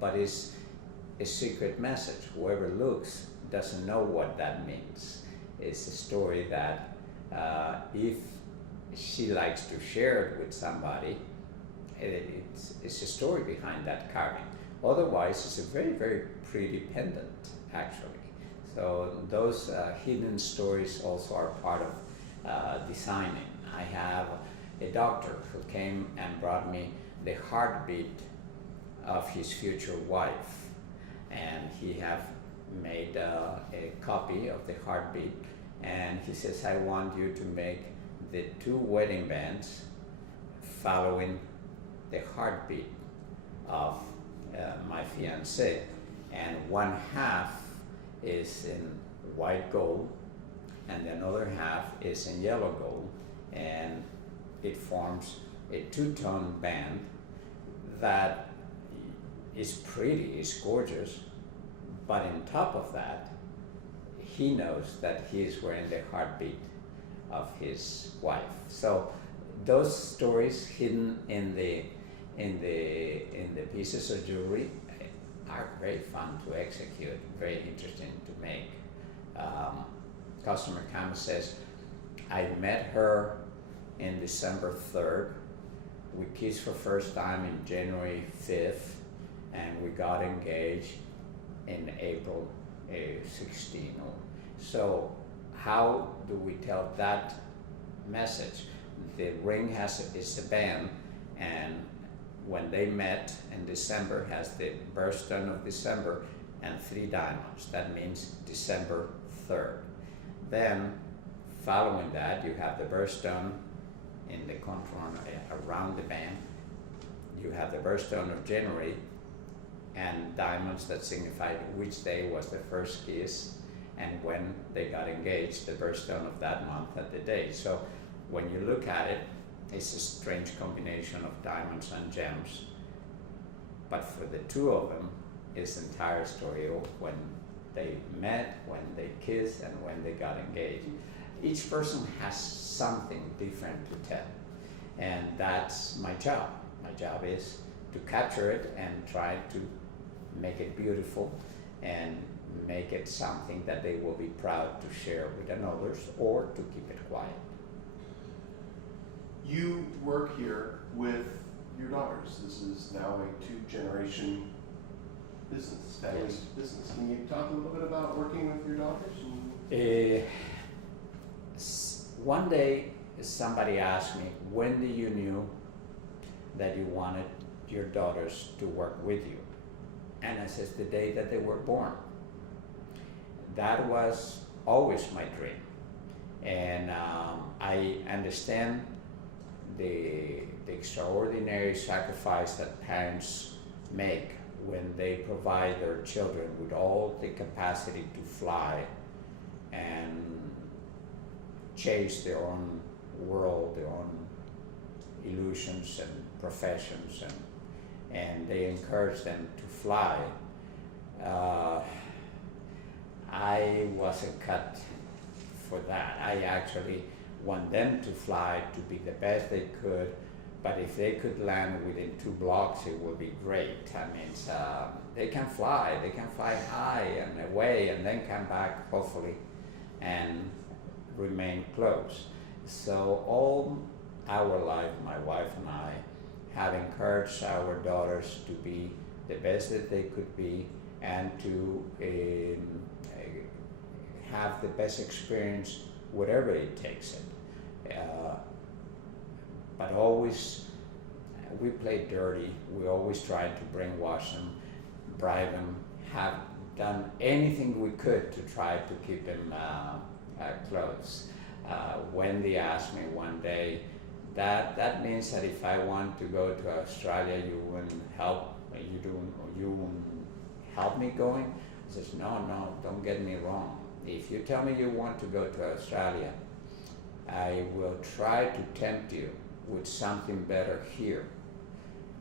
but it's a secret message. Whoever looks doesn't know what that means. It's a story that if she likes to share it with somebody, it's a story behind that carving. Otherwise, it's a very, very pretty pendant, actually. So those hidden stories also are part of designing. I have a doctor who came and brought me the heartbeat of his future wife, and he have made a copy of the heartbeat, and he says, I want you to make the two wedding bands following the heartbeat of my fiancée, and one half is in white gold and the other half is in yellow gold, and it forms a two-tone band that is pretty, is gorgeous, but on top of that, he knows that he is wearing the heartbeat of his wife. So those stories hidden in the pieces of jewelry are very fun to execute, very interesting to make. Customer comes and says, I met her in December 3rd. We kissed for first time in January 5th, and we got engaged in April 16. So how do we tell that message? The ring is a band, and when they met in December has the birthstone of December and 3 diamonds. That means December 3rd. Then following that, you have the birthstone in the contour around the band. You have the birthstone of January and diamonds that signify which day was the first kiss and when they got engaged, the birthstone of that month and the day. So when you look at it, it's a strange combination of diamonds and gems. But for the two of them, it's the entire story of when they met, when they kissed, and when they got engaged. Each person has something different to tell. And that's my job. My job is to capture it and try to make it beautiful and make it something that they will be proud to share with others or to keep it quiet. You work here with your daughters. This is now a 2-generation business, family Yes. business. Can you talk a little bit about working with your daughters? One day somebody asked me, when did you knew that you wanted your daughters to work with you? And I said, the day that they were born. That was always my dream. And I understand the extraordinary sacrifice that parents make when they provide their children with all the capacity to fly and chase their own world, their own illusions and professions, and they encourage them to fly. I wasn't cut for that. I actually want them to fly to be the best they could, but if they could land within 2 blocks, it would be great. I mean, they can fly high and away and then come back, hopefully, and remain close. So all our life, my wife and I have encouraged our daughters to be the best that they could be and to have the best experience, whatever it takes it. But always, we play dirty. We always try to brainwash them, bribe them, have done anything we could to try to keep them close. Wendy asked me one day, that means that if I want to go to Australia, you wouldn't help me going? I says, no, don't get me wrong. If you tell me you want to go to Australia, I will try to tempt you with something better here.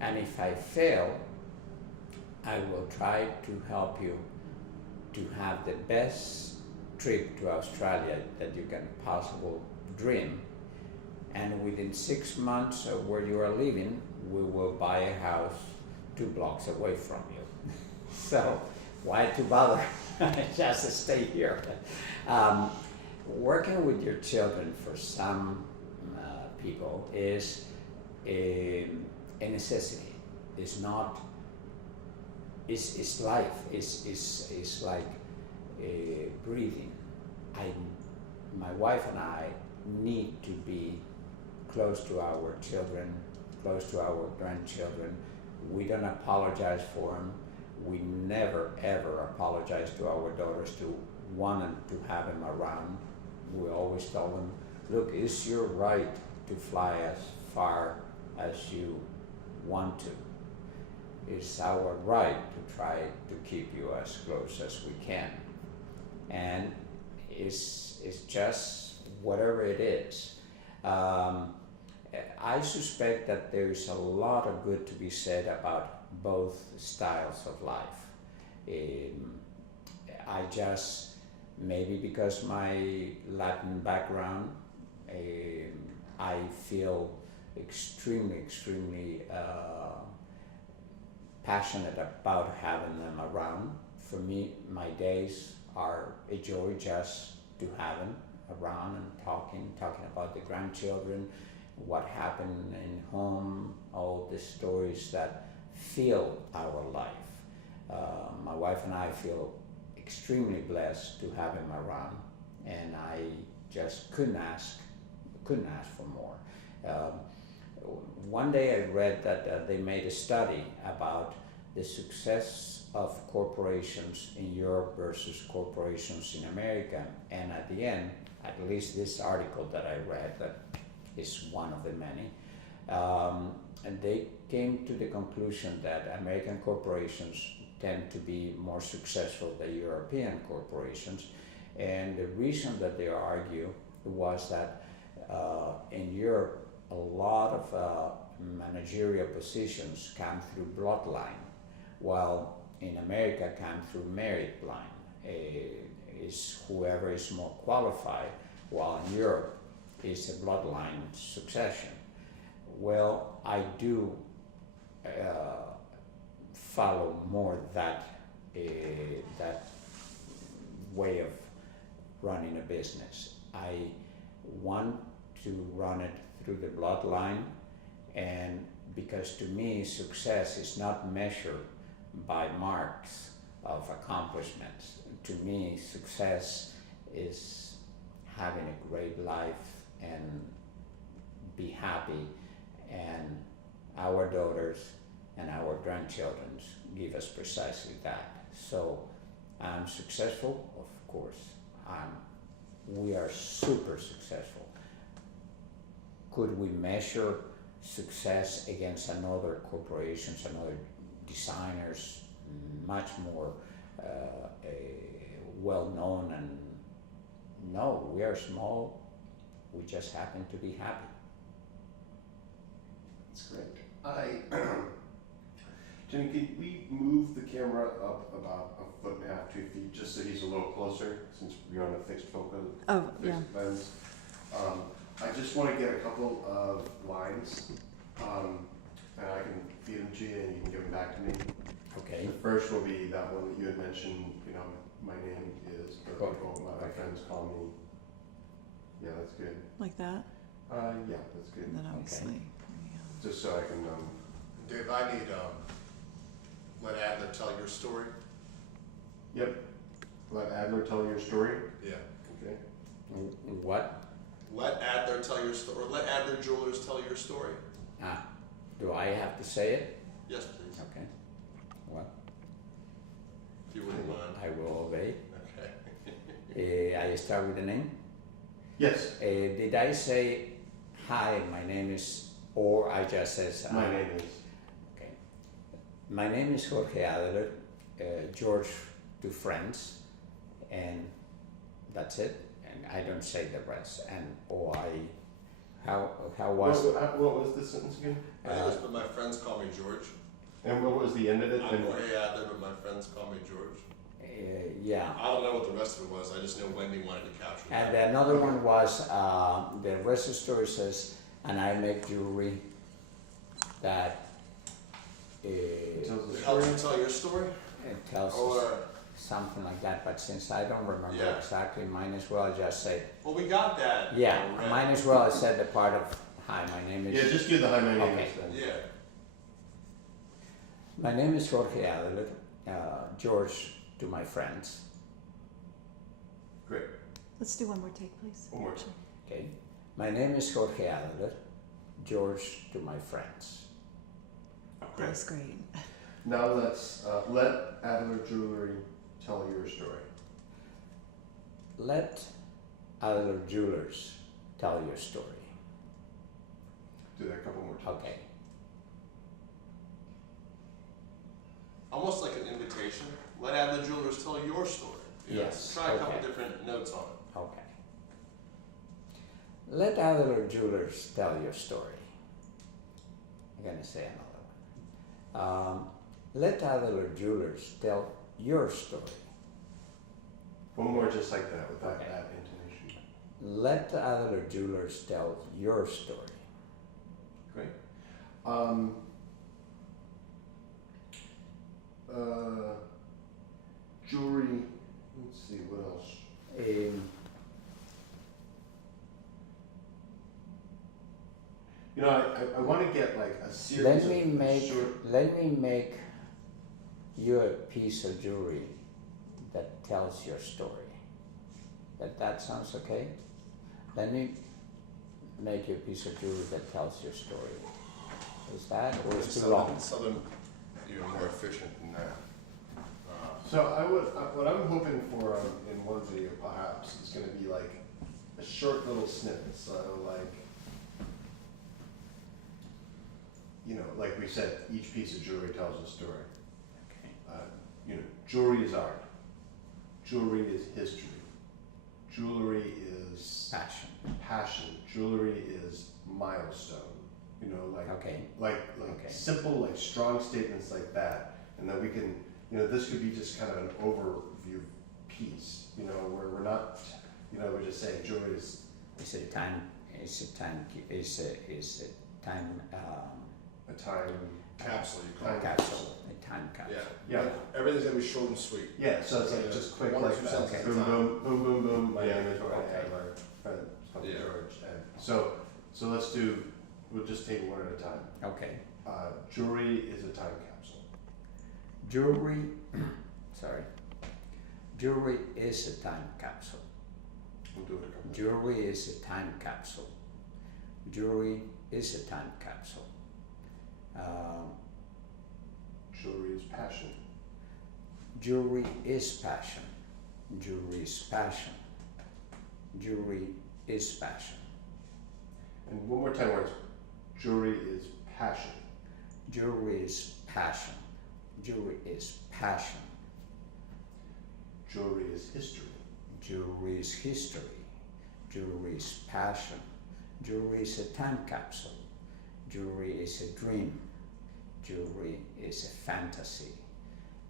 And if I fail, I will try to help you to have the best trip to Australia that you can possibly dream. And within 6 months of where you are living, we will buy a house 2 blocks away from you. So why to bother? Just stay here. Um, Working with your children for some people is a necessity. It's not. It's life. It's like breathing. My wife and I need to be close to our children, close to our grandchildren. We don't apologize for them. We never ever apologize to our daughters to want to have them around. We always tell them, look, it's your right to fly as far as you want to. It's our right to try to keep you as close as we can. And it's just whatever it is. I suspect that there is a lot of good to be said about both styles of life. I just, maybe because my Latin background, I feel extremely passionate about having them around. For me, my days are a joy just to have them around and talking about the grandchildren, what happened in home, all the stories that fill our life. My wife and I feel extremely blessed to have him around, and I just couldn't ask for more. One day I read that they made a study about the success of corporations in Europe versus corporations in America, and at the end, at least this article that I read, that is one of the many, and they came to the conclusion that American corporations tend to be more successful than European corporations, and the reason that they argue was that in Europe a lot of managerial positions come through bloodline, while in America come through merit line. Is whoever is more qualified, while in Europe is a bloodline succession. Well, I do follow more that way of running a business. I want to run it through the bloodline, and because to me success is not measured by marks of accomplishments. To me success is having a great life and be happy, and our daughters and our grandchildren give us precisely that. So I'm successful, of course. We are super successful. Could we measure success against another corporations, another designers, much more well known? And no, we are small. We just happen to be happy. That's great. Jimmy, could we move the camera up about 1.5 to 2 feet, just so he's a little closer, since we're on a fixed focus, fixed lens. I just want to get a couple of lines, and I can feed them to you, and you can give them back to me. Okay. The first will be that one that you had mentioned. My name is. My friends call me. Yeah, that's good. Like that? Yeah, that's good. And then obviously. Just so I can. Dave, I need let Adler tell your story. Yep. Let Adler tell your story. Yeah. Okay. What? Let Adler tell your story, or let Adler Jewelers tell your story. Do I have to say it? Yes, please. Okay. Well, If you wouldn't mind. I will obey. Okay. I start with the name. Yes. Did I say, hi, my name is, or I just says, My name is. Okay. My name is Jorge Adeler, George to friends, and that's it. And I don't say the rest. And how was it? What was the sentence again? I think it's, but my friends call me George. And what was the end of it? I'm Jorge Adler, but my friends call me George. Yeah. I don't know what the rest of it was. I just know Wendy wanted to capture And that. another one was, the rest of the story says, and I make jewelry that Tells the It helps story. you tell your story? it tells us Or, something like that, but since I don't remember Yeah. exactly, might as well just say, well, we got that. yeah, already. might as well say the part of, hi, my name is. Yeah, just do the hi, my name Okay. is then. Yeah. My name is Jorge Adeler, George to my friends, Great. Let's do one more take, please. One more time. okay? My name is Jorge Adeler, George to my friends. That was great. Now let's let Adeler Jewelry tell your story. Let Adeler Jewelers tell your story, Do that a couple more times. okay? Almost like an invitation. Let Adler Jewelers tell your story. You know, Yes, try a couple okay. different notes on it. Okay. Let Adeler Jewelers tell your story. I'm gonna say another one. Let Adeler Jewelers tell your story. One more just like that with that, Okay. that intonation. Let Adeler Jewelers tell your story. Great. Jewelry, let's see, what else? You know, I want to get like a series Let of me make short. let me make you a piece of jewelry that tells your story. That sounds okay? Let me make you a piece of jewelry that tells your story. Is that or is it too long? Southern, even more efficient than that. So I would, what I'm hoping for in one video perhaps is going to be like a short little snippet. So like, you know, like we said, each piece of jewelry tells a story. Okay. You know, jewelry is art. Jewelry is history. Jewelry is Passion. passion. Jewelry is milestone. You know, like Okay. like Okay. simple, like strong statements like that, and that we can, you know, this could be just kind of an overview piece. You know, where we're not, you know, we're just saying jewelry is It's a time a time Capsule, you call time it. capsule. A time capsule. Yeah. Yeah. Everything's gonna be short and sweet. Yeah, so it's like Yeah. just quick, One or like two that. sentences at a Boom, time. boom, boom, boom, boom. My Yeah. name is Jorge Okay. Adler, friend of Yeah. George. And so let's do. We'll just take one at a time. Okay. Jewelry is a time capsule. Jewelry. Sorry. Jewelry is a time capsule. We'll do it a couple. Jewelry is a time capsule. Jewelry is a time capsule. Jewelry is passion. Jewelry is passion. Jewelry is passion. Jewelry is passion. And one more time, words. Jewelry is passion. Jewelry is passion. Jewelry is passion. Jewelry is history. Jewelry is history. Jewelry is passion. Jewelry is a time capsule. Jewelry is a dream. Jewelry is a fantasy.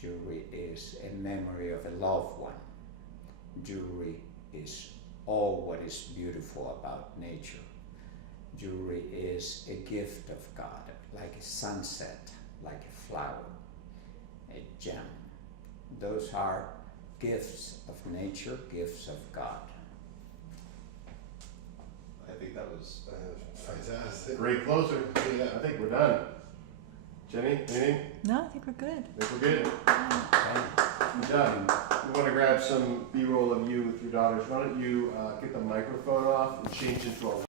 Jewelry is a memory of a loved one. Jewelry is all what is beautiful about nature. Jewelry is a gift of God, like a sunset, like a flower, a gem. Those are gifts of nature, gifts of God. I think that was a Fantastic. great closer. Yeah. I think we're done. Jenny, anything? No, I think we're good. I think we're good. Yeah. Good job. We want to grab some B-roll of you with your daughters. Why don't you get the microphone off and change into a